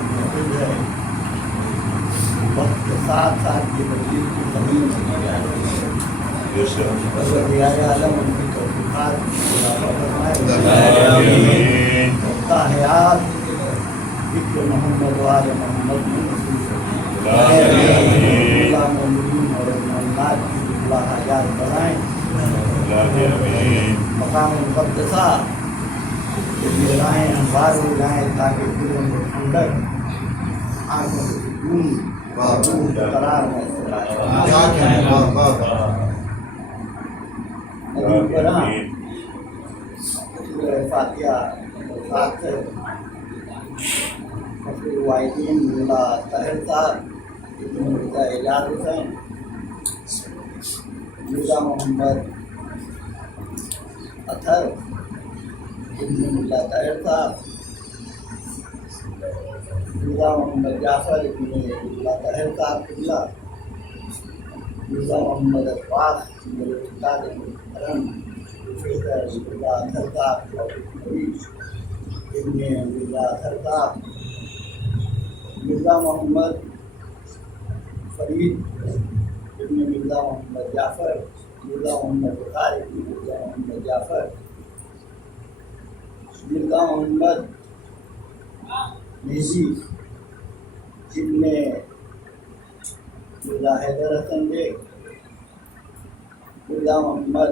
ہے وقت کے ساتھ ساتھ یہ وزیر کی زمین چلی جا رہی ہے. عالم ان کی توفیقات حیات ذکر محمد وآل محمد مومنین اور مومنات کی اللہ حیات بنائیں. مقام مقدسہ راہیں ہموار ہو جائیں تاکہ دلوں میں ٹھنڈک آنکھوں میں سکون اور روح قرار میں فاتحہ واحدین ملا طاہر صاحب مرزا اعجاز حسین مرزا محمد اطہر ملا طاہر صاحب مرزا محمد جعفر ملا طاہر صاحب قبلہ مرزا محمد اطواق مرزا محترم مرزا اطہر صاحب مرزا اطہر صاحب مرزا محمد فرید مرزا محمد جعفر مرزا محمد بخاری مرزا محمد جعفر مرزا محمد نیزی جن میں مرزا حیدر حسن بیگ مرزا محمد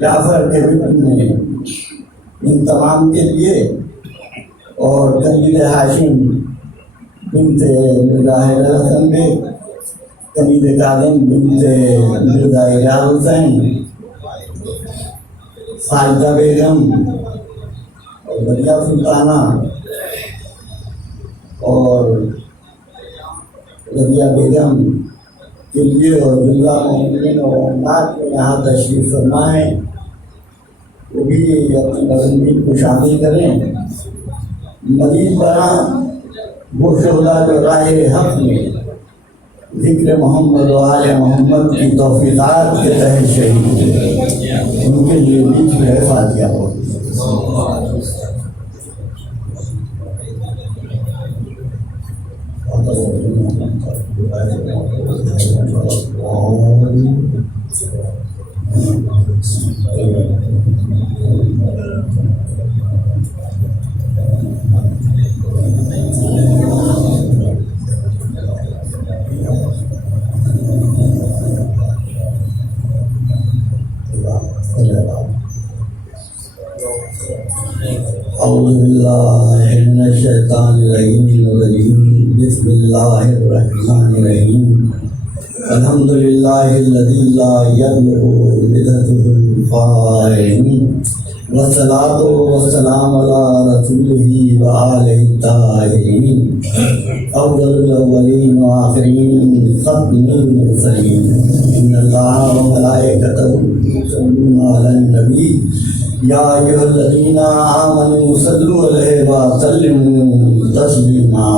جعفر کے رکن میں ان تمام کے لیے اور کنیز ہاشم بنت مرزا حیدر حسن بیگ کنیز کاظم بنت مرزا اعجاز حسین ساجدہ بیگم اور بلیہ سلطانہ اور رضیہ بیگم کے لیے اور مرزا مومنین اور مومنات کو یہاں تشریف فرما ہے وہ بھی اپنے مضمین کو شامل کریں. مزید برآں وہ شہداء جو راہ حق میں ذکر محمد و آل محمد کی توفیقات کے تحت شہید ہوئے ان کے لیے بیچ میں فاتحہ ہو. اعوذ باللہ من الشیطان الرجیم بسم اللہ الرحمن الرحیم الحمدللہ الذی لا یبلغ بدعته الفائزین والصلاۃ والسلام علی رسولہ وآلہ الطاہرین افضل الاولین والآخرین ختم المرسلین ان اللہ وملائکتہ یصلون علی النبی یا ایھا الذین آمنوا صلوا علیہ وسلموا تسلیما.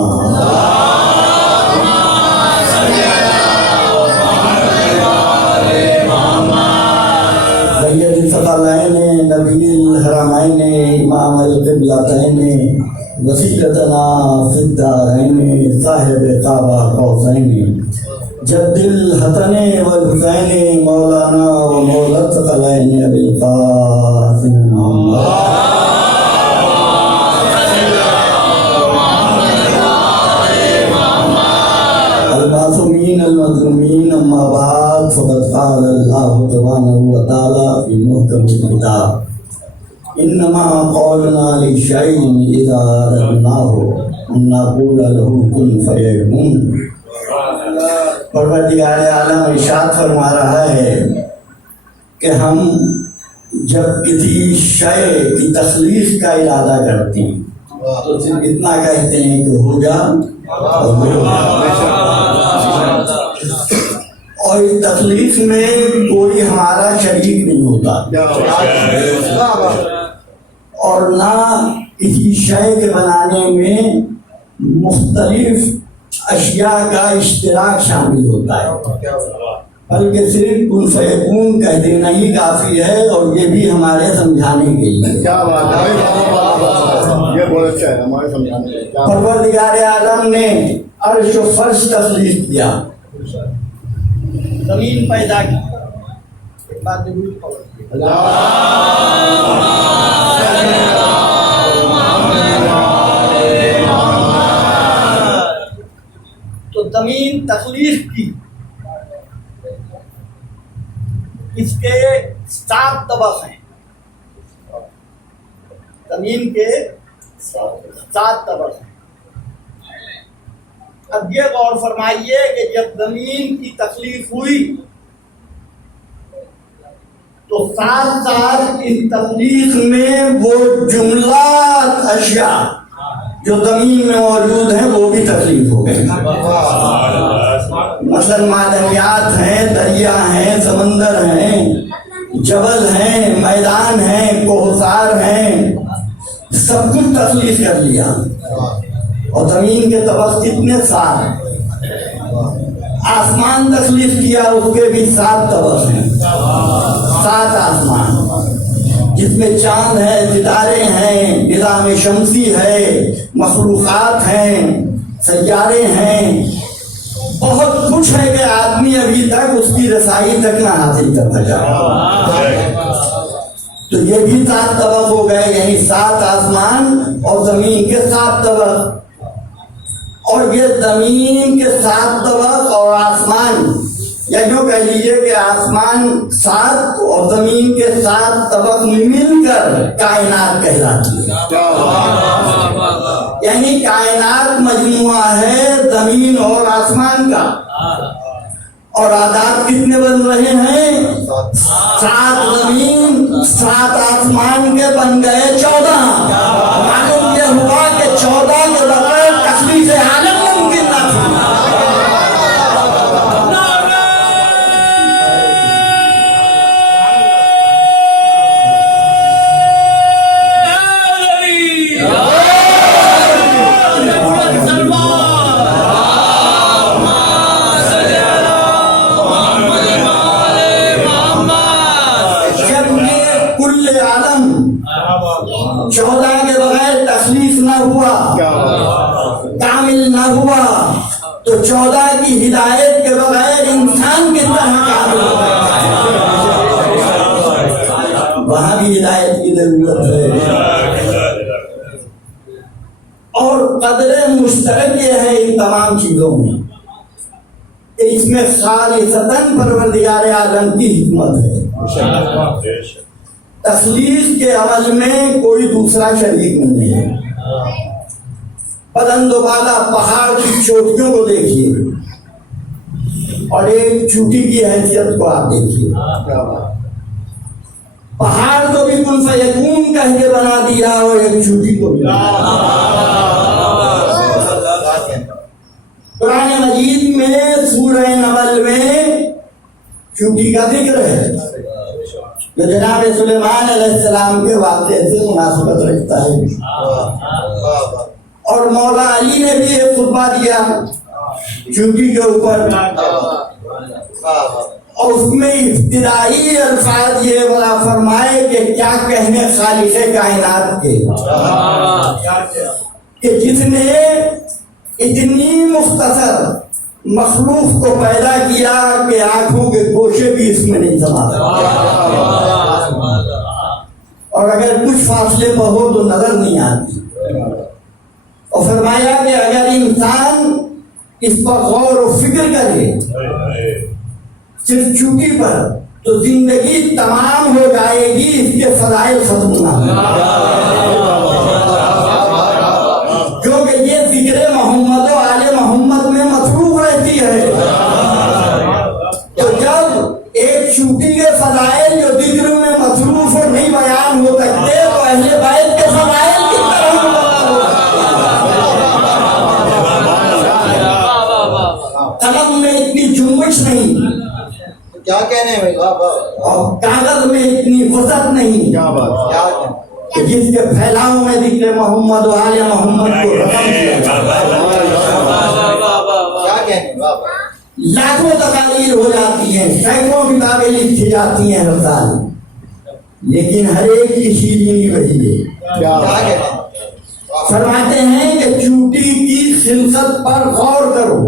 سید الثقلین نبی الحرمین امام القبلتین وسیلتنا فی الدارین صاحب قاب قوسین جد الحسن والحسین مولانا و مولا الثقلین ابی القاسم محمد. المعصومین المظلومین اما بعد فقد قال اللہ سبحانہ وتعالی فی محکم الکتاب انما قولنا لشیء اذا اردناہ ان نقول له کن فیکون. پروردگار عالم ارشاد فرما رہا ہے کہ ہم جب کسی شے کی تخلیق کا ارادہ کرتے ہیں تو صرف اتنا کہتے ہیں کہ ہو جا اور ہو جا. اور اس تخلیق میں کوئی ہمارا شریک نہیں ہوتا اور نہ کسی شے کے بنانے میں مختلف اشیاء کا اشتراک شامل ہوتا ہے بلکہ صرف کن فیکون کہہ دینا ہی کافی ہے اور یہ بھی ہمارے سمجھانے کے لیے. یہ بہت اچھا ہے ہمارے سمجھانے میں. پروردگار عالم نے عرش و فرش تخلیق کیا، زمین پیدا کی. ایک بات ضرور پڑھو. تو زمین تخلیق کی، اس کے 7 طبق ہیں. زمین کے 7 طبق ہیں. اب یہ غور فرمائیے کہ جب زمین کی تخلیق ہوئی تو ساتھ ساتھ اس تخلیق میں وہ جملات اشیاء جو زمین میں موجود ہیں وہ بھی تخلیق ہو گئے. مثلا معدنیات ہیں، دریا ہیں، سمندر ہیں، جبل ہیں، میدان ہیں، کوہسار ہیں، سب کچھ تخلیق کر لیا. اور زمین کے طبق کتنے 7. آسمان تخلیق کیا، اس کے بھی 7 طبق ہیں. 7 آسمان جس میں چاند ہے، ستارے ہیں، نظام شمسی ہے، مخلوقات ہیں، سیارے ہیں، بہت کچھ ہے کہ آدمی ابھی تک اس کی رسائی تک نہ حاصل کر سکا. تو یہ بھی 7 طبق ہو گئے، یعنی 7 آسمان اور زمین کے 7 طبق. اور یہ زمین کے 7 طبق اور آسمان، یا یوں کہہ لیجیے کہ آسمان 7 اور زمین کے 7 طبق مل کر کائنات کہلاتی ہے. یعنی کائنات مجموعہ ہے زمین اور آسمان کا. اور آداد کتنے بن رہے ہیں؟ 7 زمین 7 آسمان کے بن گئے 14. معلوم یہ ہوا کہ 14 کے بغیر تخلیق عالم ممکن نہ تھا. کل عالم 14 کے بغیر تخلیق نہ ہوا، کامل نہ ہوا، تو 14 کی ہدایت کے بغیر انسان کس طرح کامل ہوگا؟ وہاں بھی ہدایت کی ضرورت ہے. اور قدر مشترک یہ ہے ان تمام چیزوں میں کہ اس میں خالصتاً پروردگار عالم کی حکمت ہے. تخلیق کے عمل میں کوئی دوسرا شریک نہیں ہے. بلند و بالا پہاڑ کی چوٹیوں کو دیکھیے اور ایک چوٹی کی حیثیت کو آپ دیکھیے. پہاڑ کو بھی کن فیکون کہہ کے بنا دیا اور ایک چوٹی کو بھی. قرآن مجید میں سورہ نمل میں چوٹی کا ذکر ہے جو جناب سلیمان علیہ السلام کے واقعے سے مناسبت رکھتا ہے. اور مولا علی نے بھی ایک خطبہ دیا چوٹی کے اوپر، اور اس میں ابتدائی الفاظ یہ بلا فرمائے کہ کیا کہنے خالق کائنات کے، کہ جس نے اتنی مختصر مخلوق کو پیدا کیا کہ آنکھوں کے گوشے بھی اس میں نہیں سما، اور اگر کچھ فاصلے پر ہو تو نظر نہیں آتی. اور فرمایا کہ اگر انسان اس پر غور و فکر کرے صرف چوٹی پر تو زندگی تمام ہو جائے گی، اس کے فضائل ختم نہ کیونکہ یہ ذکر محمد و آل محمد میں مصروف رہتی ہے. تو جب ایک چوٹی کے فضائل جو ذکر میں مصروف اور نہیں بیان ہو سکتے تو اہل بیت کے فضائل کس طرح قلم میں اتنی جنبش نہیں، کیا کہنے ہیں اور کاغذ میں اتنی وسعت نہیں کہ جس کے پھیلاؤ میں ذکر محمد و آل محمد کو رقم کیا لاکھوں تقاریر ہو جاتی ہیں، سینکڑوں کتابیں لکھی جاتی ہیں ہر سال، لیکن ہر ایک کی شیرینی وہی ہے. فرماتے ہیں کہ چوٹی کی خلقت پر غور کرو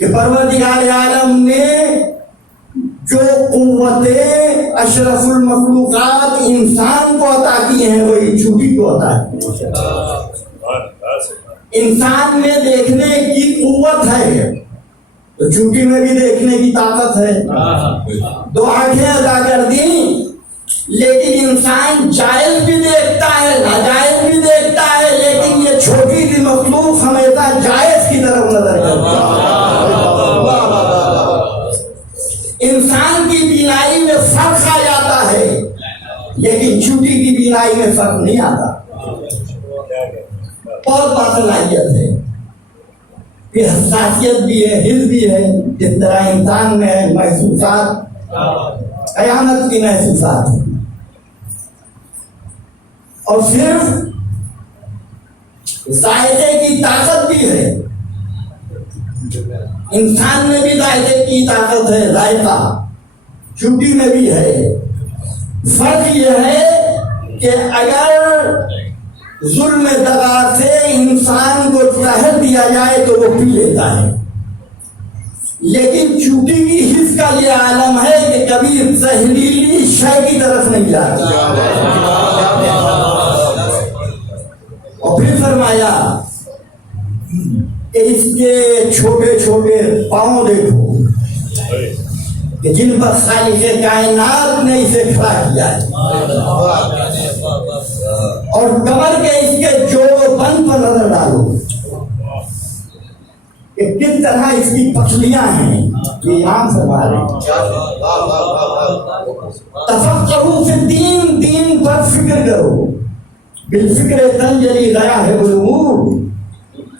کہ پروردگار عالم نے جو قوتیں اشرف المخلوقات انسان کو عطا کی ہیں وہی چوٹی کو عطا کی. انسان میں دیکھنے کی قوت ہے تو چوٹی میں بھی دیکھنے کی طاقت ہے. 2 آنکھیں عطا کر دیں لیکن انسان جائز بھی دیکھتا ہے ناجائز بھی دیکھتا ہے, لیکن یہ چھوٹی سی مخلوق ہمیشہ جائز کی طرف نظر کرتا ہے. انسان کی بینائی میں فرق آ جاتا ہے لیکن چوٹی کی بینائی میں فرق نہیں آتا. بہت بڑا صلاحیت ہے, یہ حساسیت بھی ہے, حس بھی ہے, جس طرح انسان میں محسوسات قیامت کی محسوسات ہیں. اور صرف ذائقے کی طاقت بھی ہے, انسان میں بھی ذائقے کی طاقت ہے, ذائقہ چوٹی میں بھی ہے. فرق یہ ہے کہ اگر ظلم دغا سے انسان کو زہر دیا جائے تو وہ پی لیتا ہے, لیکن چوٹی کی حس کا یہ عالم ہے کہ کبھی زہریلی شے کی طرف نہیں جاتی. اور پھر فرمایا کہ اس کے چھوٹے چھوٹے پاؤں دیکھو کہ جن پر خالق کائنات نے اسے کھڑا کیا ہے, اور کمر کے اس کے جوڑ و بند پر نظر ڈالو کہ کس طرح اس کی پسلیاں ہیں. یہ امام فرما رہے ہیں تفکروا فی الدین, دین پر فکر کرو, بالفکر تنجلی غیا ہے الامور.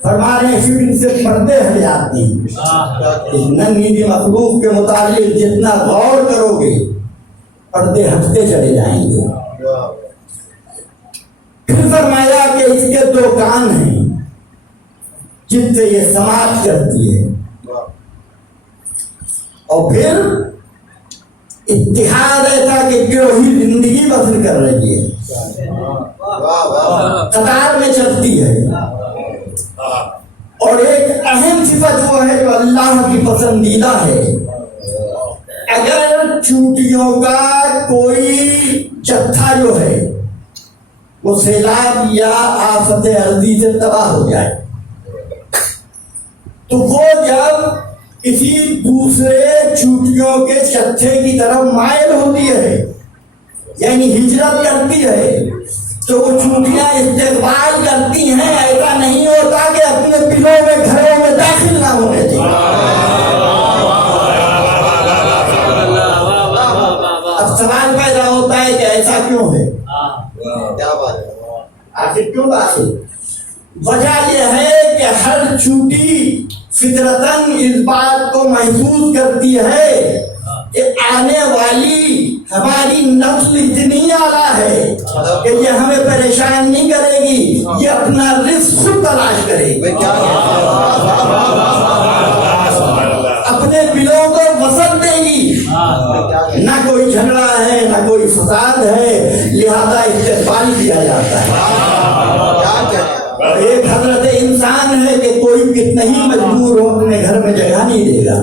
فرما رہے ہیں فکر سے پردے ہٹ جاتے ہیں. اس ننھی مخلوق کے متعلق جتنا غور کرو گے پردے ہٹتے چلے جائیں گے. پھر فرمایا کہ اس کے 2 کان ہیں جن سے یہ سماعت کرتی ہے, اور پھر اتحاد ایسا کہ گروہی زندگی بسر کر رہی ہے, قطار میں چلتی ہے. اور ایک اہم صفت وہ ہے جو اللہ کی پسندیدہ ہے. اگر چوٹیوں کا کوئی جتھا جو ہے وہ سیلاب یا آفت ارضی سے تباہ ہو جائے تو وہ جب کسی دوسرے چوٹیوں کے جتھے کی طرف مائل ہوتی ہے یعنی ہجرت کرتی ہے تو وہ چوٹیاں استقبال کرتی ہیں. ایسا نہیں ہوتا کہ اپنے دلوں میں گھروں میں داخل نہ ہونے دیں. اب سوال پیدا ہوتا ہے کہ ایسا کیوں ہے, آخر کیوں داخل؟ وجہ یہ ہے کہ ہر چوٹی فطرتاً اس بات کو محسوس کرتی ہے کہ آنے والی ہماری نسل اتنی اعلیٰ ہے کہ یہ ہمیں پریشان نہیں کرے گی, یہ اپنا رزق خود تلاش کرے گی, اپنے دلوں کو وسعت دے گی. نہ کوئی جھگڑا ہے نہ کوئی فساد ہے, لہذا استقبال کیا جاتا ہے. ایک حضرت انسان ہے کہ کوئی کتنا ہی مجبور ہو اپنے گھر میں جگہ نہیں دے گا.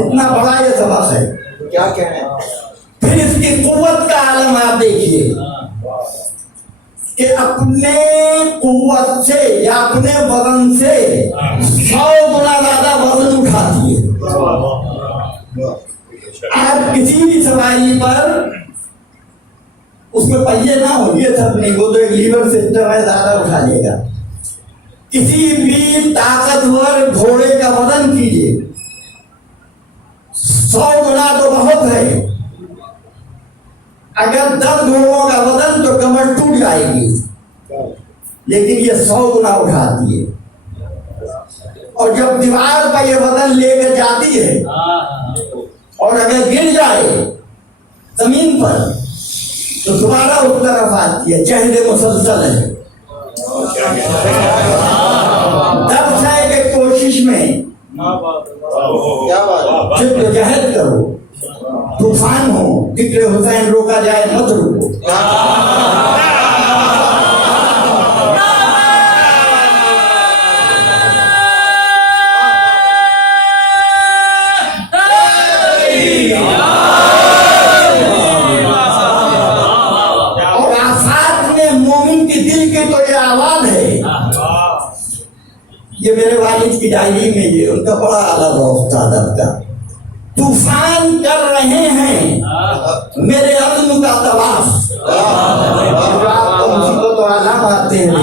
اتنا بڑا یہ سبق ہے. کیا کہنا ہے. پھر اس کی قوت کا عالم آپ دیکھیے کہ اپنے قوت سے یا اپنے وزن سے 100 گنا زیادہ وزن اٹھاتی ہے. آپ کسی بھی سواری پر اس میں پہیے نہ ہو, یہ سب نہیں, وہ تو ایک لیور سسٹم ہے, زیادہ اٹھا لے گا. کسی بھی طاقتور گھوڑے کا وزن کیجیے 100 گنا تو بہت ہے. اگر 10 گھوڑوں کا وزن تو کمر ٹوٹ جائے گی, لیکن یہ 100 گنا اٹھاتی ہے. اور جب دیوار پر یہ وزن لے کر جاتی ہے اور اگر گر جائے زمین پر تو دوبارہ اس طرف آتی ہے. جہد مسلسل ہے, دب ہے کہ کوشش میں جہد کرو. طوفان ہو، ذکر حسین روکا جائے مت روکو. اور آفات میں مومن کی دل کی تو یہ آواز ہے. یہ میرے والد کی ڈائری میں یہ ان کا بڑا اعلیٰ ذوق تھا ادب کا. طوفان کر رہے ہیں میرے عزم کا طواف. تو عالم آتے ہیں.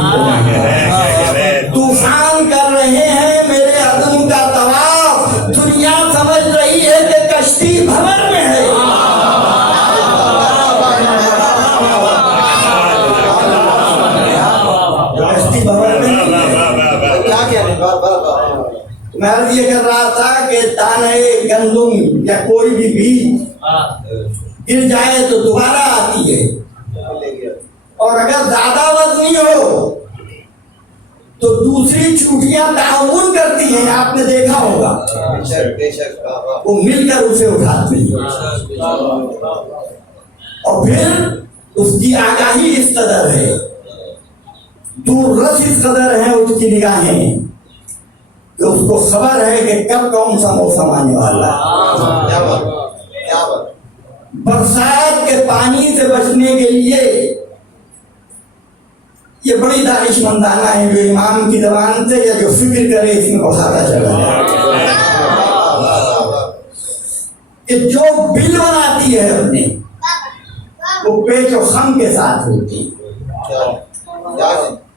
طوفان کر رہے ہیں میرے عزم کا طواف. دنیا سمجھ رہی ہے کہ کشتی بھور میں ہے. کشتی بھور میں میں عرض یہ کر رہا تھا کہ دانے گندم یا کوئی بھی بیج گر جائے تو دوبارہ آتی ہے، اور اگر زیادہ وزنی ہو تو دوسری چوٹیاں تعاون کرتی ہیں. آپ نے دیکھا ہوگا وہ مل کر اسے اٹھاتی ہیں. اور پھر اس کی آگاہی اس قدر ہے، دور رس اس قدر ہے اس کی نگاہیں کہ اس کو خبر ہے کہ کب کون سا موسم آنے والا ہے. برسات کے پانی سے بچنے کے لیے یہ بڑی دانش مندانہ ہے جو امام کی زبان سے یا جو فکر کرے اس میں بڑھاتا چلا جائے کہ جو بل بناتی ہے اپنے وہ پیچ و خم کے ساتھ ہوتی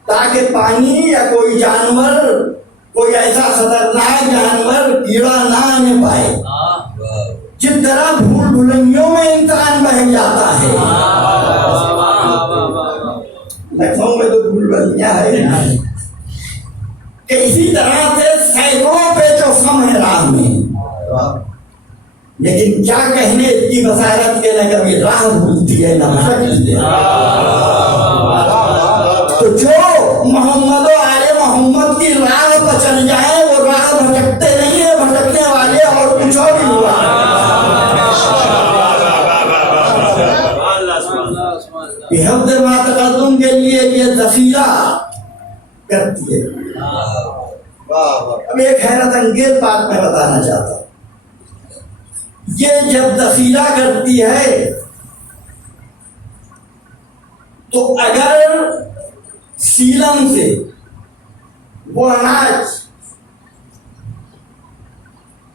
تاکہ پانی یا کوئی جانور، کوئی ایسا خطرناک جانور کیڑا نہ آنے پائے. جس طرح بھول بھلائیوں میں انسان بہہ جاتا ہے، لکھنؤ میں تو بھول بھلائیاں ہے کہ اسی طرح سے سینکڑوں پیچ و خم ہے راہ میں. لیکن کیا کہنے اس کی بصیرت کے نہ کبھی راہ بھولتی ہے نہ بھٹکتی ہے. تو جو محمد و آل محمد کی راہ پر چل جائے وہ راہ بھٹکتے نہیں ہیں، بھٹکنے والے اور کچھ اور بھی ہوا. حفظ ما تقدم کے لیے یہ ذخیرہ کرتی ہے. اب ایک حیرت انگیز بات میں بتانا چاہتا ہوں. یہ جب ذخیرہ کرتی ہے تو اگر سیلم سے وہ اناج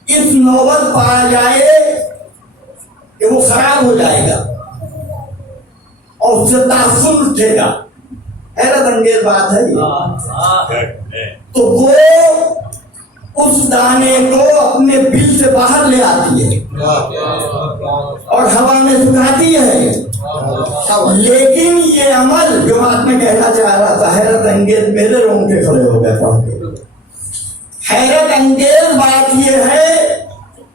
اس نوبت پا جائے کہ وہ خراب ہو جائے گا اور اس سے تاثر اٹھے گا، حیرت انگیز بات ہے یہ، تو وہ اس دانے کو اپنے بل سے باہر لے آتی ہے اور ہوا میں سکھاتی ہے. لیکن یہ عمل جو بات میں کہنا چاہ رہا تھا حیرت انگیز، میرے رونگٹے کھڑے ہو گئے پڑھ کے. حیرت انگیز بات یہ ہے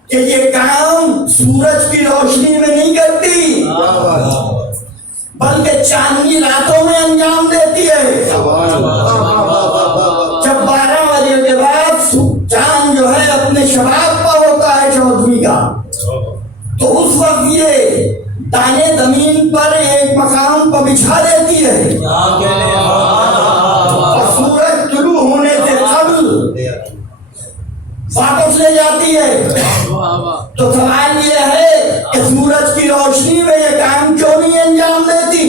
کہ یہ کام سورج کی روشنی میں نہیں کرتی بلکہ چاندنی راتوں میں انجام دیتی ہے. جب 12 بجے کے بعد چاند جو ہے اپنے شباب کا ہوتا ہے چودھویں کا، تو اس وقت یہ دانے زمین پر ایک مقام پر بچھا دیتی ہے اور سورج طلوع ہونے سے قبل واپس لے جاتی ہے. تو سوال یہ ہے کہ سورج کی روشنی میں یہ کام کیوں نہیں انجام دیتی؟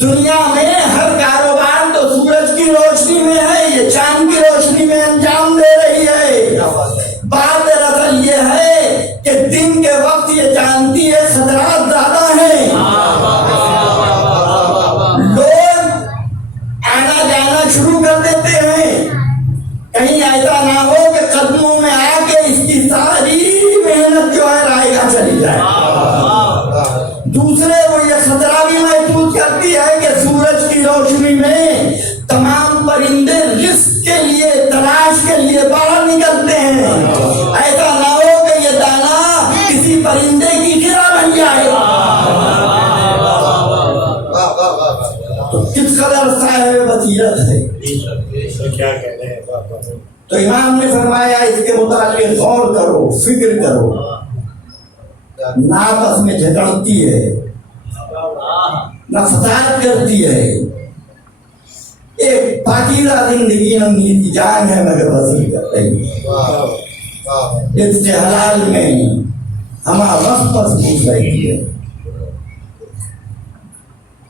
دنیا میں ہر کاروبار تو سورج کی روشنی میں ہے، یہ چاند کی روشنی میں انجام دے رہی ہے. بات دراصل یہ ہے کہ دن کے وقت یہ جانتی ہے خطرات زیادہ ہیں، لوگ آنا جانا شروع کر دیتے ہیں، کہیں ایسا نہ ہو کہ قدموں میں آ کے اس کی ساری محنت جو ہے رائے گاہ چلی جائے. دوسرے وہ یہ خطرہ بھی محسوس کرتی ہے کہ سورج کی روشنی میں تمام پرندے رزق کے لیے، تلاش کے لیے باہر نکلتے ہیں. ایسا نہ ہو کہ یہ دانا کسی پرندے کی گرہ بن جائے. تو کس قدر صاحب بصیرت ہے. تو امام نے فرمایا اس کے متعلق غور کرو، فکر کرو. نہ آپس میں جھگڑتی ہے نہ فساد کرتی ہے. ایک پاکیزہ زندگی نیتی جان ہے مگر وصل کرتے ہیں. اس سے حلال میں ہمارا وقت پوچھ رہی ہے.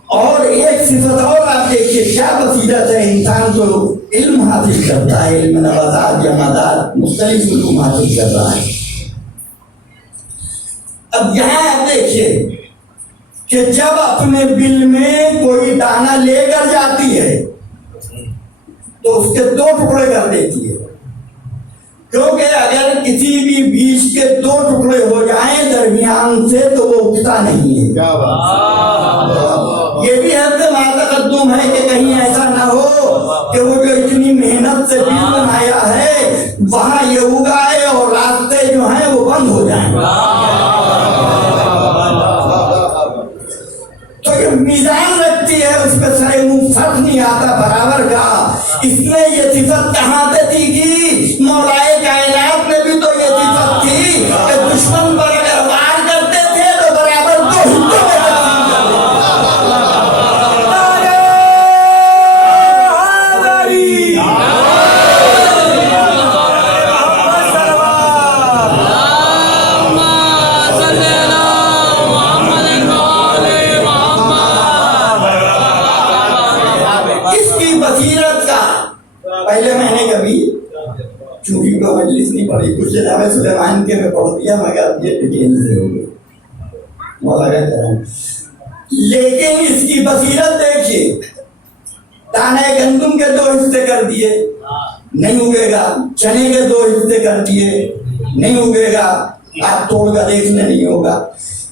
اور ایک صفت اور آپ دیکھیے کیا بصیرت ہے. انسان تو علم حاصل کرتا ہے, علم نباتات جمادات مختلف علوم حاصل کر رہا ہے. اب یہاں آپ دیکھیے کہ جب اپنے بل میں کوئی دانہ لے کر جاتی ہے تو اس کے 2 ٹکڑے کر دیتی ہے, کیونکہ اگر کسی بھی بیج کے 2 ٹکڑے ہو جائیں درمیان سے تو وہ اگتا نہیں ہے. یہ بھی حد سے ماتقدم ہے کہ کہیں ایسا نہ ہو کہ وہ جو اتنی محنت سے بیج بنایا ہے وہاں یہ اگائے اور راستے جو ہیں وہ بند ہو جائیں. تو یہ میزان رکھتی ہے, اس پہ سر منہ فرق نہیں آتا برابر کا. اس نے یہ صفت کہاں سے سیکھی؟ مولائے کائنات میں بھی تو یہ صفت تھی کہ دشمن پر اگر وار کرتے تھے تو برابر 2 حصوں میں تقسیم کرتے. پہلے میں نے کبھی چونکہ کو مجلس نہیں پڑھی, کچھ جناب سلیمان کے میں پڑھ دیا مگر یہ ڈیٹیل سے ہو گئی مولا کہتا ہوں. لیکن اس کی بصیرت دیکھیے, دانے گندم کے 2 حصے کر دیے نہیں اگے گا, چنے کے 2 حصے کر دیے نہیں اگے گا, آپ توڑ کر دیکھنے نہیں ہوگا.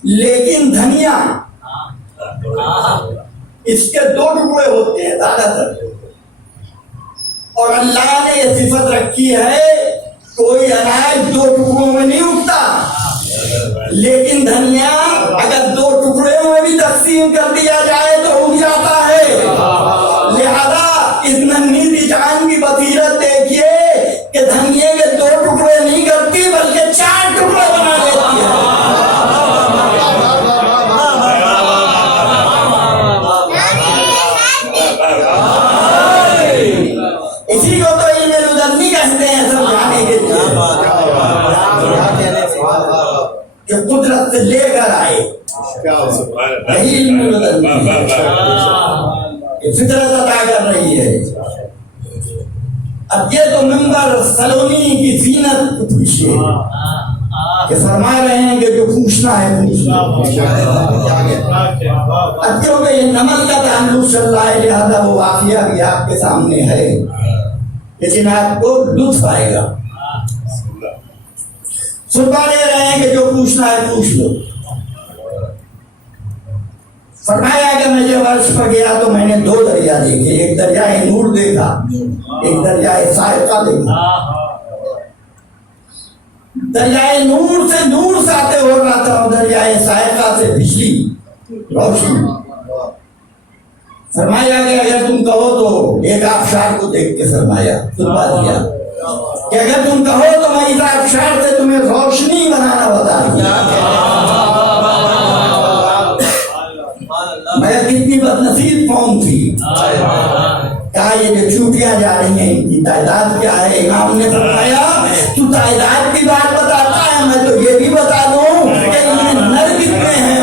لیکن دھنیا اس کے 2 ٹکڑے ہوتے ہیں زیادہ تر, اور اللہ نے یہ صفت رکھی ہے کوئی اناج 2 ٹکڑوں میں نہیں اگتا, لیکن دھنیا اگر 2 ٹکڑوں میں بھی تقسیم کر دیا جائے تو اگ جاتا ہے. لہذا اس ننھی سی جان کی بصیرت دیکھیے کہ دھنیے کے 2 ٹکڑے نہیں کرتی بلکہ 4 ٹکڑے بنا دیتی ہے. اسی کو تو علم لدنی کہتے ہیں سمجھانے کے لیے کہ قدرت سے لے کر آئے. یہی علم لدنی ہے, فطرت عطا کر رہی ہے. اب یہ تو ممبر سلونی کی زینت پوچھیے کہ فرما رہے ہیں کہ جو پوچھنا ہے پوچھنا. اب کیونکہ یہ نمل کا تعلق چل رہا ہے لہذا وہ واقعہ بھی آپ کے سامنے ہے, لیکن آپ کو لطف آئے گا. فرما دے رہے ہیں کہ جو پوچھنا ہے پوچھ لو. فرمایا کہ میں جب عرش پر گیا تو میں نے 2 دریا دیکھے, ایک دریائے نور دیکھا, ایک دریائے صاعقہ دیکھا. دریائے نور سے نور ساتے ہو رہا تھا اور دریائے صاعقہ سے بجلی روشنی. فرمایا کہ اگر تم کہو تو ایک آبشار کو دیکھ کے فرمایا سنوا دیا کہ اگر تم کہو تو میں اس آبشار سے تمہیں روشنی بنانا بتا دیا. میں کتنی بدنصیب قوم تھی. کہا یہ جو چوٹیاں جا رہی ہیں ان کی تعداد کیا ہے؟ امام نے فرمایا تو تعداد کی بات بتاتا ہے, میں تو یہ بھی بتا دوں کہ ان میں نر کتنے ہیں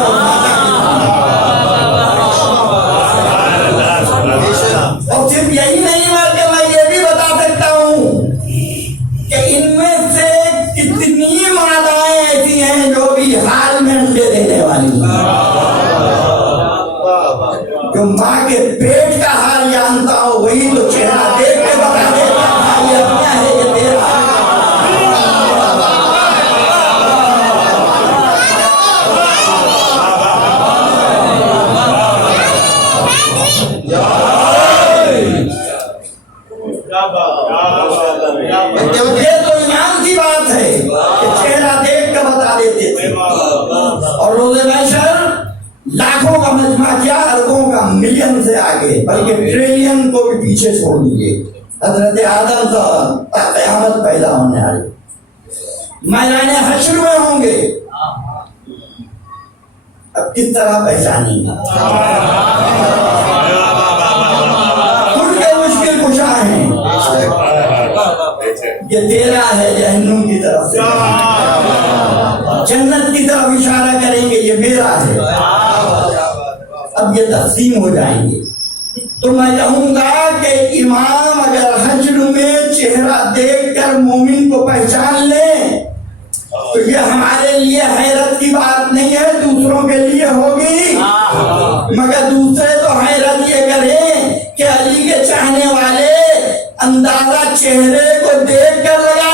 اور صرف یہی نہیں بلکہ میں یہ بھی بتا سکتا ہوں کہ ان میں سے کتنی مادائیں ایسی ہیں جو بھی حال میں انڈے دینے والی جو ماں کے پیٹ کا حال جانتا ہو وہی تو چہرہ دیکھ کے بتا دیتا ہے یہ اپنا ہے یہ تیرا. یہ تو ایمان کی بات ہے کہ چہرہ دیکھ کر بتا دیتے تھے. اور روز محشر لاکھوں کا مجمع کیا, اربوں کا ملین سے آگے بلکہ ٹریلین کو بھی پیچھے چھوڑ دیجیے. حضرت آدم کا قیامت پیدا ہونے والی میدان حشر میں ہوں گے اب کس طرح پہچانیں گے؟ خود کے مشکل کشا ہیں، یہ تیرا ہے جہنم کی طرف سے، جنت کی طرف اشارہ کریں گے یہ میرا ہے، اب یہ تقسیم ہو جائیں گے۔ تو میں کہوں گا کہ امام اگر حشر میں چہرہ دیکھ کر مومن کو پہچان لیں تو یہ ہمارے لیے حیرت کی بات نہیں ہے، دوسروں کے لیے ہوگی، مگر دوسرے تو حیرت یہ کریں کہ علی کے چاہنے والے اندازہ چہرے کو دیکھ کر لگا